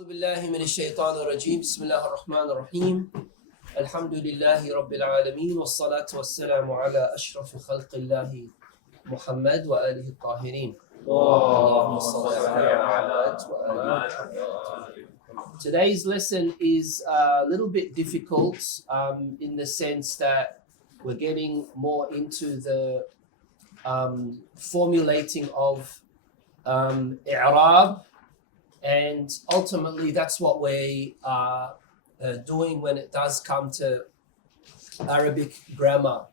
أعوذ بالله من الشيطان الرجيم بسم الله الرحمن الرحيم الحمد لله رب العالمين والصلاة والسلام على أشرف خلق الله محمد وآله الطاهرين اللهم صل على محمد وآل محمد. Today's lesson is a little bit difficult in the sense that we're getting more into the formulating of i'rab, and ultimately that's what we are doing when it does come to Arabic grammar.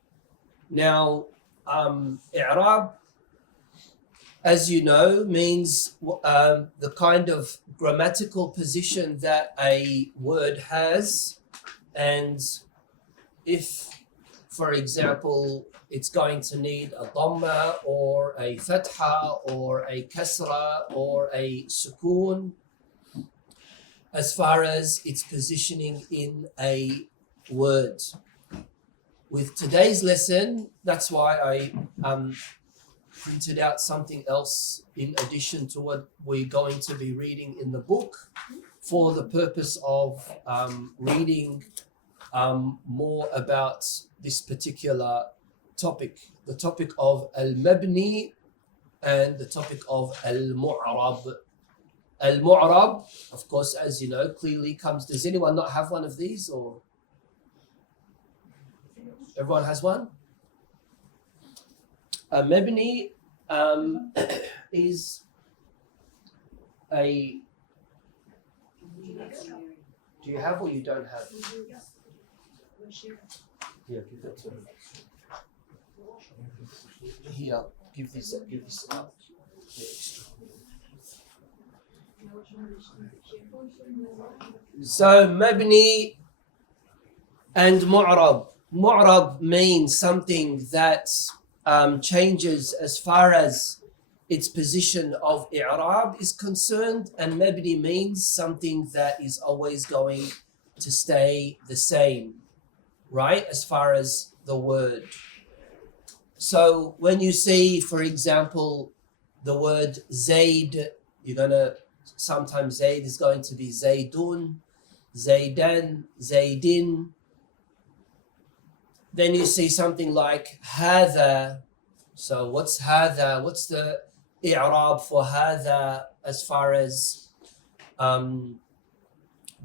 Now, i'rab, as you know, means the kind of grammatical position that a word has, and if, for example, it's going to need a dhamma or a fatha or a kasra or a sukoon as far as its positioning in a word. With today's lesson, that's why I printed out something else in addition to what we're going to be reading in the book, for the purpose of reading more about this particular topic, the topic of al-mabni and the topic of al-mu'rab. Al-mu'rab, of course, as you know, clearly comes. Does anyone not have one of these, or everyone has one? A mabni is a. Do you have or you don't have? Yeah, give that to me. Here, give this up. So, mabni and mu'rab. Mu'rab means something that changes as far as its position of i'rab is concerned, and mabni means something that is always going to stay the same, right, as far as the word. So when you see, for example, the word Zaid, you're gonna, sometimes Zaid is going to be Zaydun, Zaydan, Zaydin. Then you see something like Hadha. So what's Hadha? What's the i'rab for Hadha as far as Dhamma,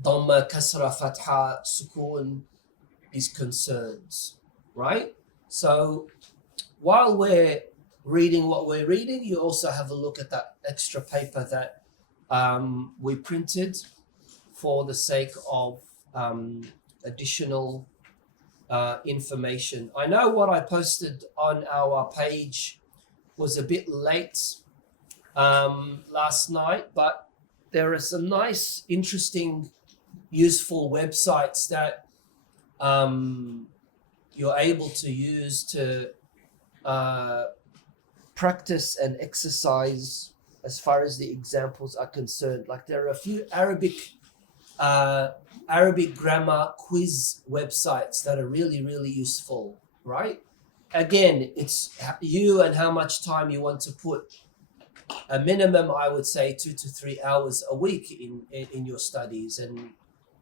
Kasra, Fatha, Sukoon is concerned, right? So while we're reading what we're reading, you also have a look at that extra paper that we printed for the sake of additional information. I know what I posted on our page was a bit late last night, but there are some nice, interesting, useful websites that you're able to use to practice and exercise as far as the examples are concerned. Like there are a few Arabic grammar quiz websites that are really, really useful, right? Again, it's you and how much time you want to put. A minimum, I would say, 2 to 3 hours a week in your studies, and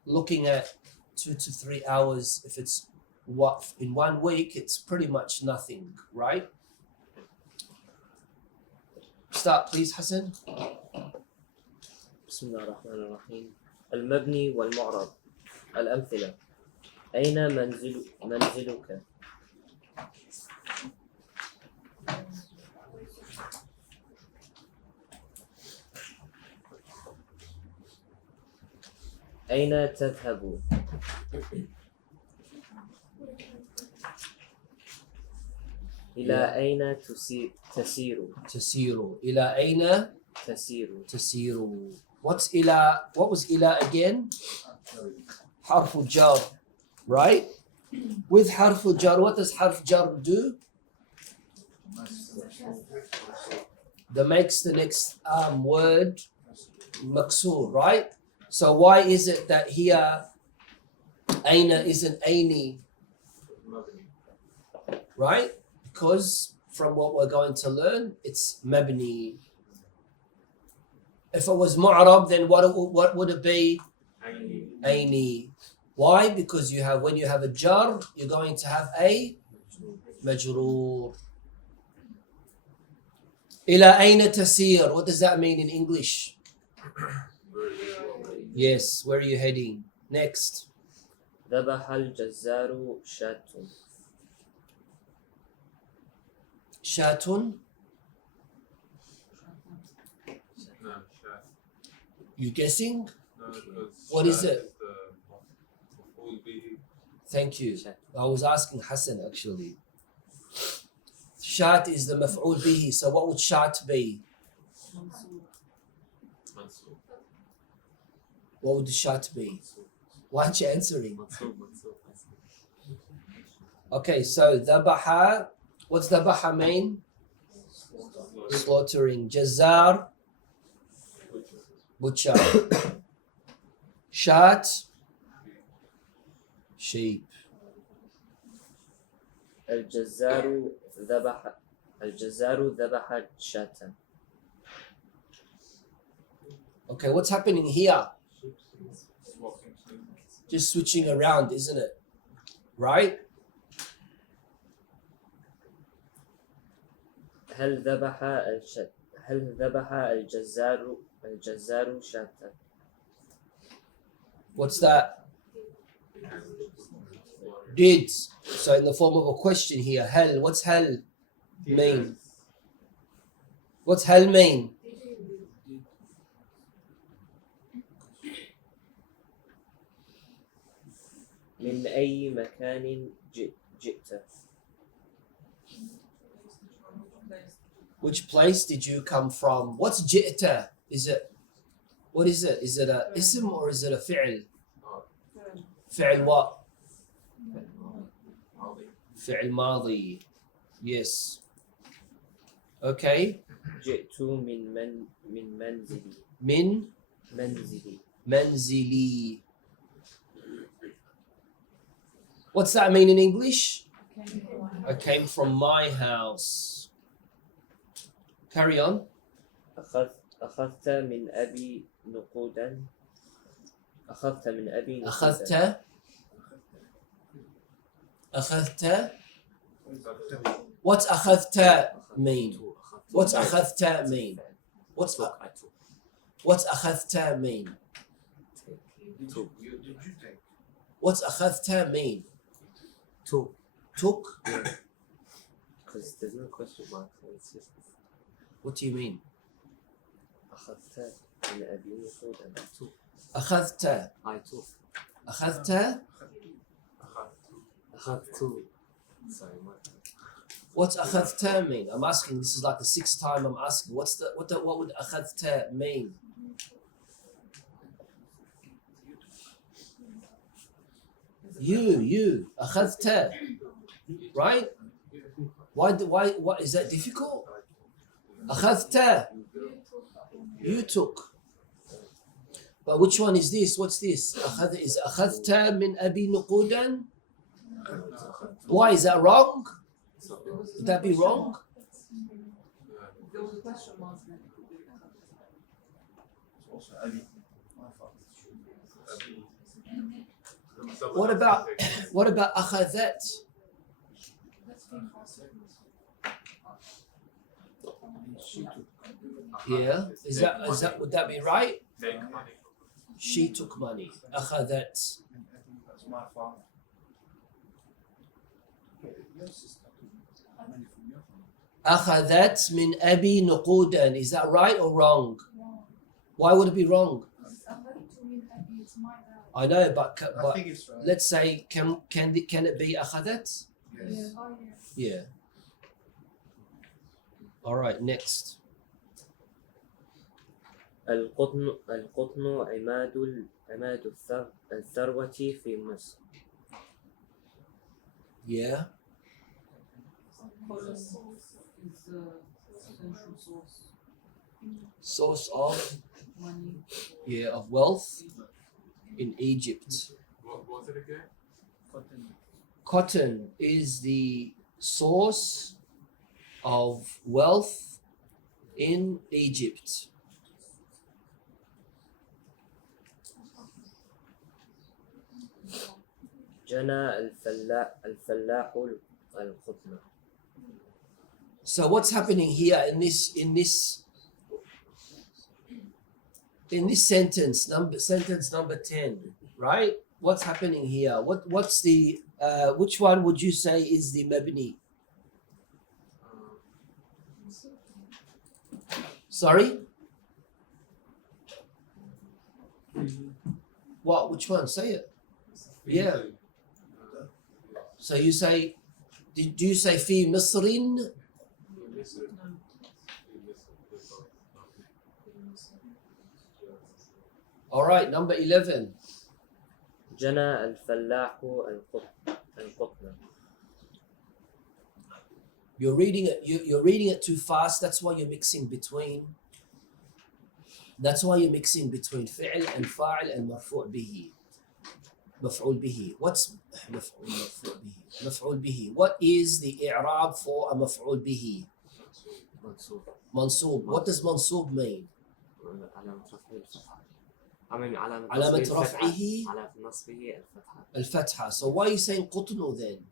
looking at 2 to 3 hours, if it's what in 1 week, it's pretty much nothing, right? Start, please, Hassan. بسم الله الرحمن الرحيم. المبني والمعرب. الأمثلة: أين منزلك؟ أين تذهب؟ إلى أين تسير؟ إلى أين تسير. What was إلى again? حرف الجر, right? With حرف الجر, what does حرف jar do? That makes the next word maksur, right? So why is it that here أين isn't أيني? Right? Because from what we're going to learn, it's mabni. If it was mu'rab, then what would it be? Aini. Why? Because when you have a jar, you're going to have a majroor. Ila aina tasir. What does that mean in English? Yes, where are you heading? Next. ذبح الجزار شاة. Shatun. No, shat. You guessing? No, because What is shat it? the maf'ul bihi. Thank you. Shat. I was asking Hassan actually. Shat is the maf'ul bihi. So what would shat be? Mansub. What would the shat be? Why aren't you answering? Mansub. Okay, so dhabaha. What's dhabaha mean? Slaughtering. Jazar. Butcher. Shat. Sheep. الجزار ذبح شاة. Okay, what's happening here? Just switching around, isn't it? Right? هل ذبح الجزار شاة. What's that? Did. So in the form of a question here. Hal. What's hal mean? What's hal mean? من أي مكان جئت. Which place did you come from? What's ji'ta? What is it? Is it a ism or is it a fi'l? Fi'l what? Fi'l madi. Yes. Okay. جئت من منزلي. Min منزلي. manzili. What's that mean in English? I came from my house. Carry on. أخذت من أبي نقودا. أخذت من أبي نقودا. أخذت. What's أخذت mean? What's أخذت mean? What's أخذت mean? What's أخذت mean? Took? Because there's no question mark. So it's just What do you mean? أخذت من أبي نقودا. أخذت. I took. أخذت. أخذت. Sorry, What's أخذت mean? I'm asking. This is like the sixth time I'm asking. What would أخذت mean? You أخذت, right? Why is that difficult? أخذت, you took. But which one is this? What's this? Is أخذت من أبي نقودا? Why is that wrong? Would that be wrong? There was a question mark there. What about أخذت? Yeah, is that would that be right? Take money. She took money. أخذت. That's my father. أخذت من أبي نقودا. Is that right or wrong? Why would it be wrong? I know, but I think it's right. let's say can it be أخذت? Yes. Yeah. All right. Next. القطن عماد الثروة في مصر. Yeah. Cotton is the essential Source source of money. of wealth in Egypt. What was it again? Cotton is the source of wealth in Egypt. جنى الفلاح القطن. So what's happening here in this sentence number 10, right? What's happening here? What's the which one would you say is the mabni? Sorry? What? Which one? Say it. Yeah. So you say, do you say fi Misrin? All right, number 11. جنى الفلاح القطن. You're reading it. You're reading it too fast. That's why you're mixing between. That's why you're mixing between فعل and فاعل and مرفوع به. مفعول به. What's مفعول به? What is the i'rab for a مفعول به? منصوب. Mansub. What does mansub mean? علامة رفعه الفتحة. I mean علامة رفعه علامة نصبه الفتحة. الفتحة. So why are you saying قطن then?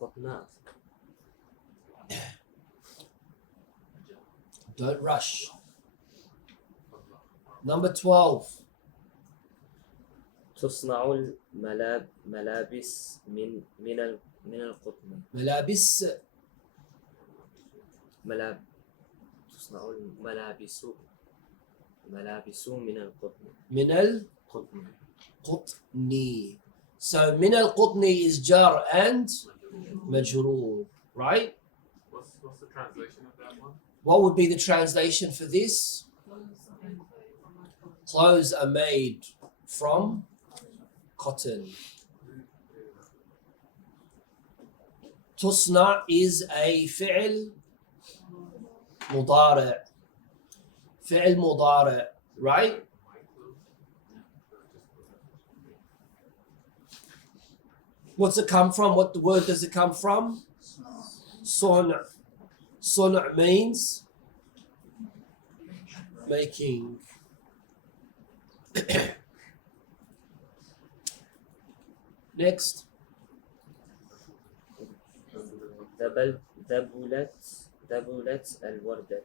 قطنات. Don't rush. Number 12. تصنع الملابس من القطن. ملابس. تصنع الملابس من القطن. من القطن. So من القطن is jar and majroor, right? What's the translation of that one? What would be the translation for this? Clothes are made from cotton. تصنع is a فعل مضارع. فعل مضارع, right? What's it come from? What the word does it come from? صنع. صنع means making. Next. ذبلت الوردة.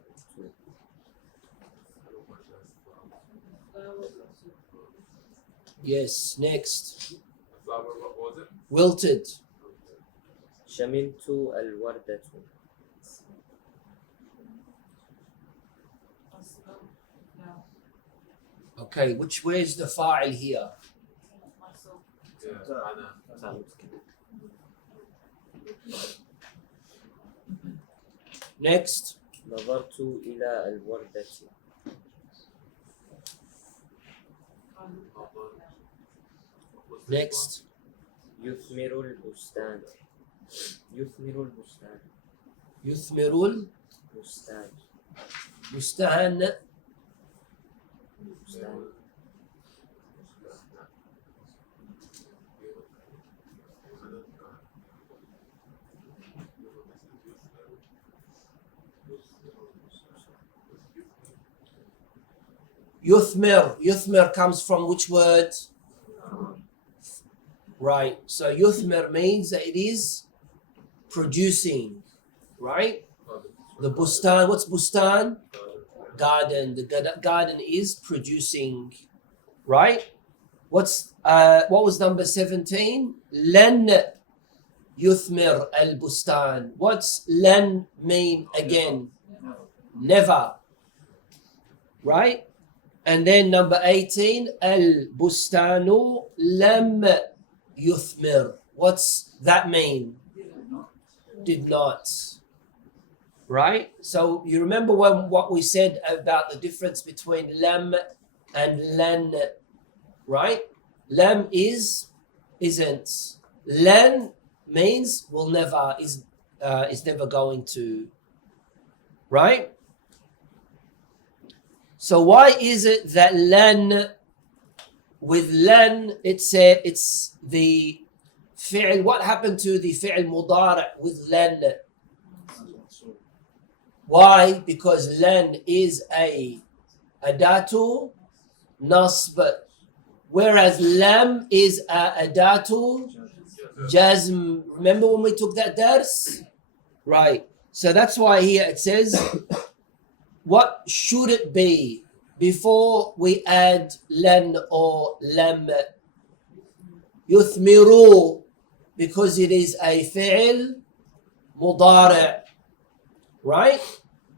Yes, next. Flower, what was it? Wilted. شممت الوردة. Okay, where's the fa'il here? Yeah, Anna. Next. نظرت إلى الوردة. Next. يثمر البستان. يثمر بستان. البستان. Yuthmir comes from which word? Right. So yuthmir means that it is producing, right? The bustan, what's bustan? Garden. The garden is producing, right? What was number 17? Lan yuthmir al-bustan. What's lan mean again? Never. Right? And then number 18, al-bustanu lam yuthmir. What's that mean? Did not. Right? So you remember what we said about the difference between lam and lan, right? Lam is, isn't. Lan means will never, is never going to. Right? So why is it that lan, with lan, it's the fi'l, what happened to the fi'l mudari' with lan? Why? Because lan is a adatu nasb. whereas lam is adatu jazm. Remember when we took that dars? Right. So that's why here it says, what should it be before we add lan or lam? Yuthmiru, because it is a fi'l mudari', right?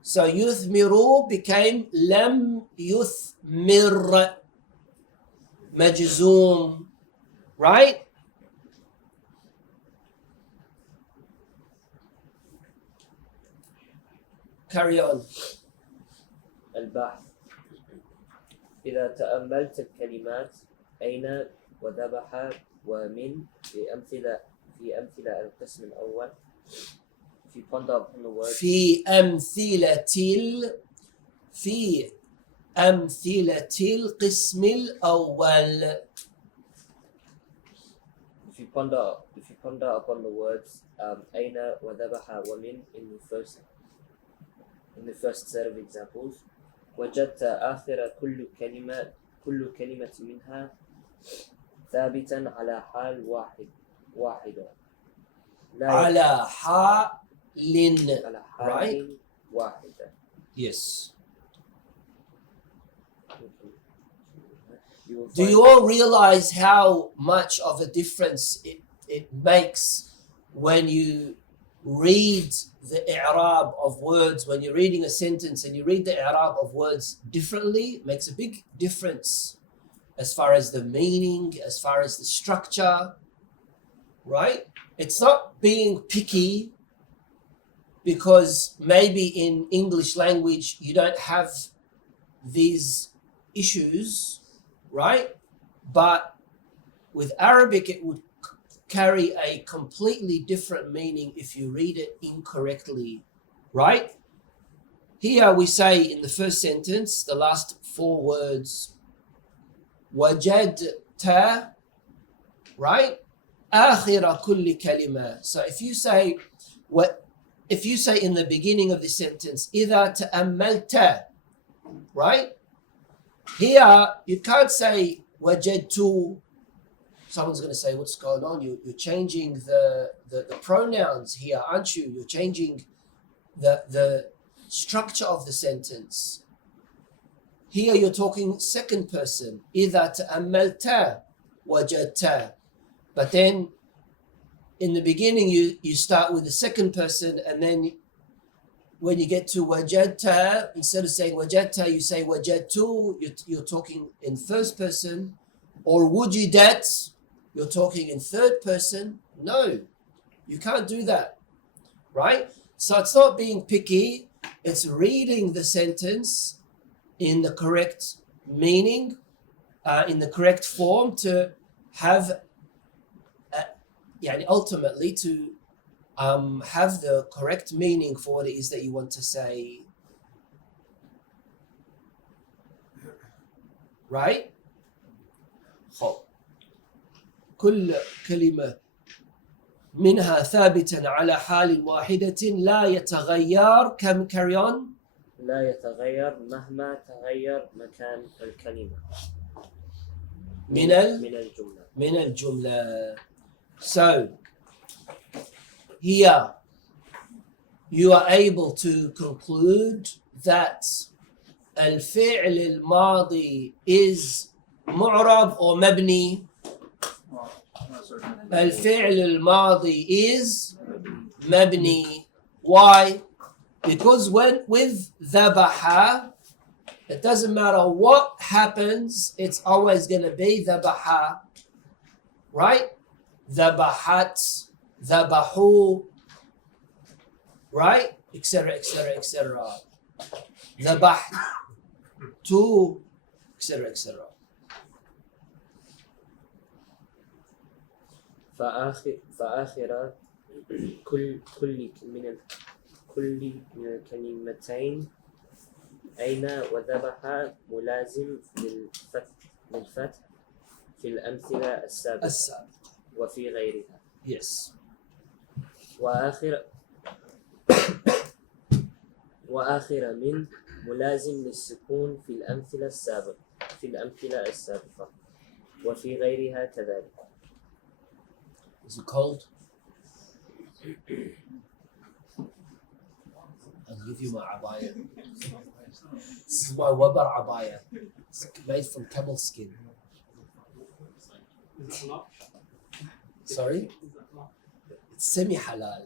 So yuthmiru became lam yuthmir majzoom, right? Carry on. البحث. إذا تأملت الكلمات أين وذبح ومن في أمثلة القسم الأول. If you ponder upon the word في أمثلة القسم الأول. if you ponder upon the words أين وذبح ومن in the first set of examples, وجدت آخر كل كلمة منها ثابتا على حال واحدة. على حال حال واحدة. Yes. You will Do find- you all realize how much of a difference it makes when you read the i'rab of words, when you're reading a sentence and you read the i'rab of words differently? It makes a big difference as far as the meaning, as far as the structure, right? It's not being picky because maybe in English language you don't have these issues, right? But with Arabic it would carry a completely different meaning if you read it incorrectly, right? Here we say in the first sentence, the last four words, وجدت, right? آخر كل كلمة. So if you say in the beginning of the sentence, إذا تأملت, right? Here you can't say وجدت. Someone's going to say, what's going on? You're changing the pronouns here, aren't you? You're changing the structure of the sentence. Here you're talking second person. إذا تأملت وجدت. But then in the beginning you start with the second person, and then when you get to wajadta, instead of saying wajadta, you say wajadtu. You're talking in first person. Or wujidat, you're talking in third person. No, you can't do that, right? So it's not being picky. It's reading the sentence in the correct meaning, in the correct form, to have, ultimately to have the correct meaning for what it is that you want to say, right? كل كلمة منها ثابتا على حال واحدة لا يتغير. كم carry on؟ لا يتغير مهما تغير مكان الكلمة من الجملة. So here you are able to conclude that الفعل الماضي is معرب or مبني. الفعل الماضي is مبني. Why? Because with ذبح, it doesn't matter what happens, it's always going to be ذبح, right? ذبحت, ذبحوا, right? Etc. etc. etc. ذبحت, etc. etc. فآخر كل من الكلمتين أين وذبح ملازم للفتح في الأمثلة السابقة وفي غيرها. Yes. وآخر من ملازم للسكون في الأمثلة السابقة. وفي غيرها كذلك. Is it cold? I'll give you my abaya. This is my wabar abaya. It's made from camel skin. Sorry? It's semi-halal.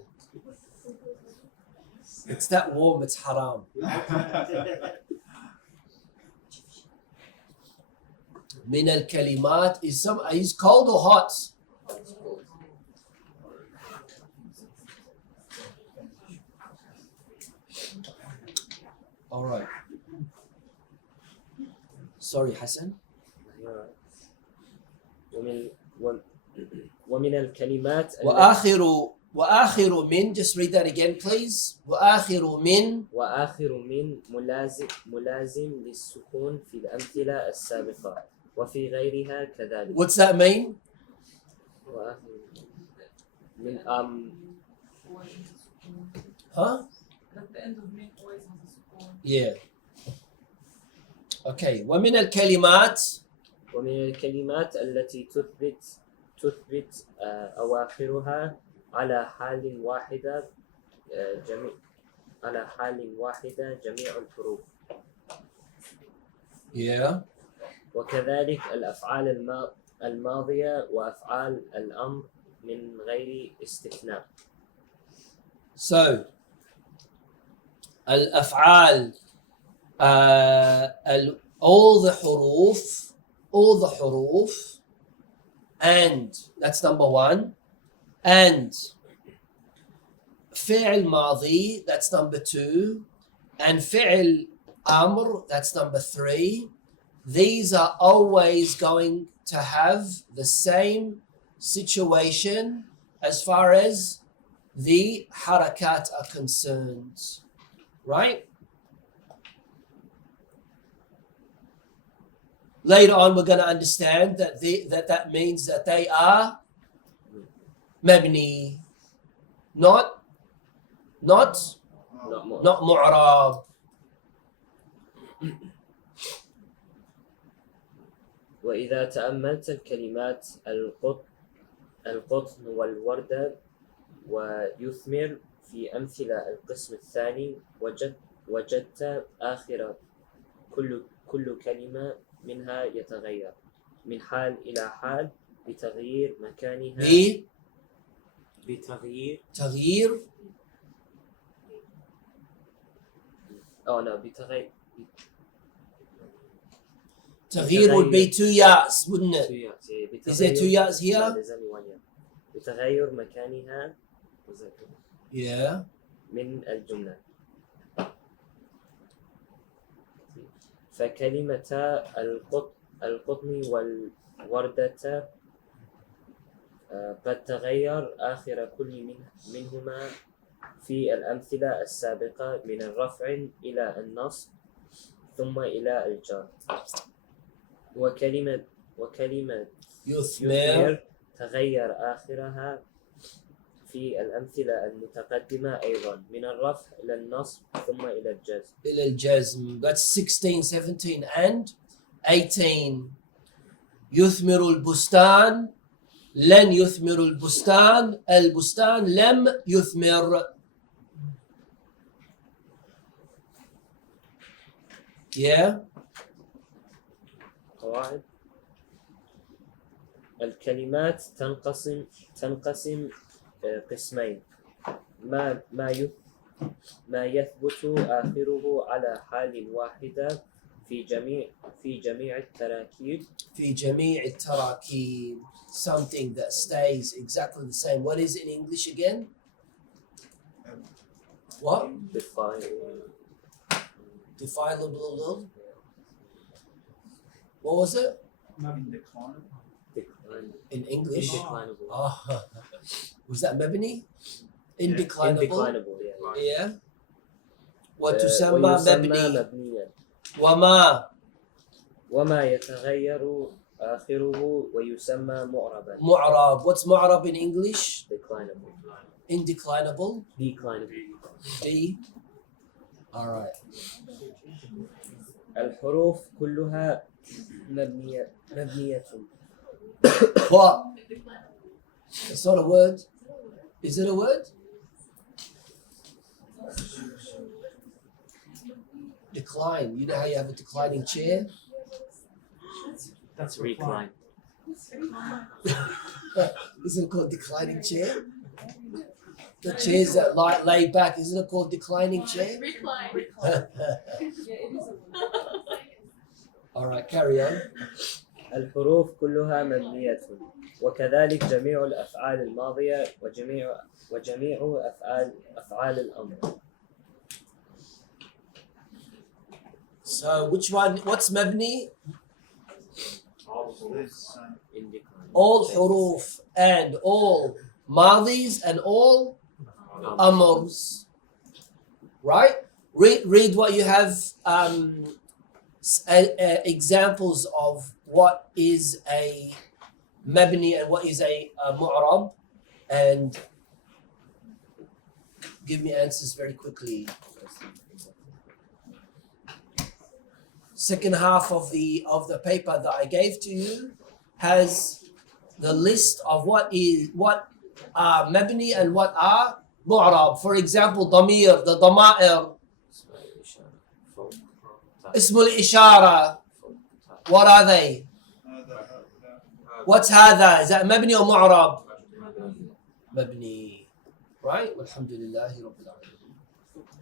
It's that warm, it's haram. من الكلمات is cold or hot? All right. Sorry, Hassan. ومن الكلمات وآخر من, just read that again please. وآخر من ملازم للسكون في الأمثلة السابقة وفي غيرها كذلك. What's that mean? وآخر من Huh? At the end of min always has a sukun. Yeah. Okay. ومن الكلمات الكلمات التي تثبت أواخرها على حال واحدة جميع الحروف. Yeah. وكذلك الأفعال الماضية وأفعال الأمر من غير استثناء. So الأفعال all the حروف and that's number one, and فعل ماضي, that's number two, and فعل أمر, that's number three. These are always going to have the same situation as far as the harakat are concerned, right? Later on, we're going to understand that that means that they are mabni, not mu'rab. وإذا تأملت الكلمات القطن والوردة ويثمر في أمثلة القسم الثاني وجدت آخر كل كلمة منها يتغير من حال إلى حال بتغيير مكانها تغيير تغيير would be two ya's, wouldn't it? Is there two ya's here? بتغير مكانها Yeah. من الجملة. فكلمتا القطن والوردة قد تغير آخر كل منهما في الأمثلة السابقة من الرفع إلى النصب ثم إلى الجر. وكلمة يثمر تغير آخرها في الأمثلة المتقدمة أيضا من الرفع إلى النصب ثم إلى الجزم. إلى الجزم. That's 16, 17 and 18. يثمر البستان لن يثمر البستان البستان لم يثمر. Yeah. قواعد. الكلمات تنقسم قسمين. ما يثبت آخره على حال واحدة في جميع التراكيب. في جميع التراكيب. Something that stays exactly the same. What is it in English again? What? Defileable. What was it? In English? Indeclinable. Oh. Was that mabni? Indeclinable. Indeclinable, yeah. Yeah. وتسمى مبني. مبنيا. وما يتغير آخره ويسمى معربا. معرب. What's معرب in English? Declinable. Indeclinable. Declinable. D. All right. الحروف كلها مبنية What? It's not a word. Is it a word? Decline. You know how you have a declining chair? That's recline. Isn't it called declining chair? The chairs that lay back, isn't it called declining chair? Recline. All right, carry on. الحروف كلها مبنية وكذلك جميع الأفعال الماضية وجميع أفعال الأمر. So which one? What's mabni? In decline. All huruf and all madis and all amrs. Right? Read what you have. Examples of what is a mabni and what is a mu'rab, and give me answers very quickly. Second half of the paper that I gave to you has the list of what are mabni and what are mu'rab. For example, damir, the dama'ir, ismul ishara. What are they? What's هذا? Is that mabni or mu'rab? مبني. Right? والحمد لله رب العالمين.